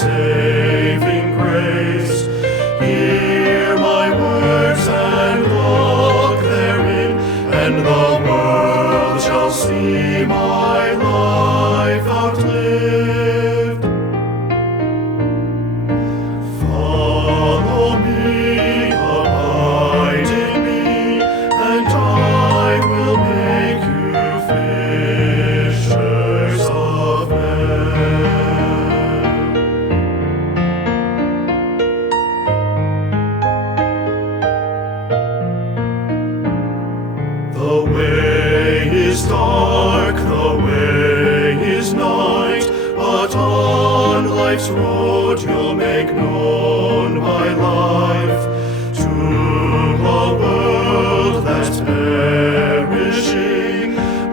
saving grace. Hear my words and walk therein, and the world shall see my life outlived. Follow me, abide in me, and I will make you fishers of men. The way is dark, the way is night, but on life's road you'll make known my life to a world that's perishing.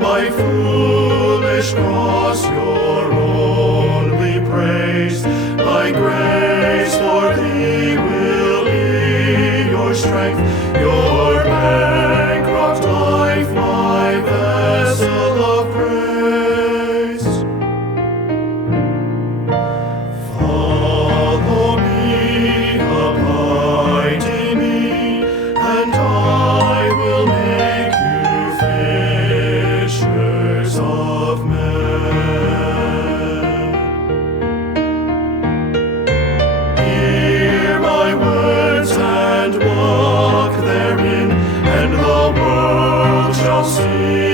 By foolish cross your only praise, my grace for thee will be your strength, your bankrupt life, my vessel of praise. Follow me, abide in me, and I will make you fishers of men. Hear my words and walk therein, and the world shall see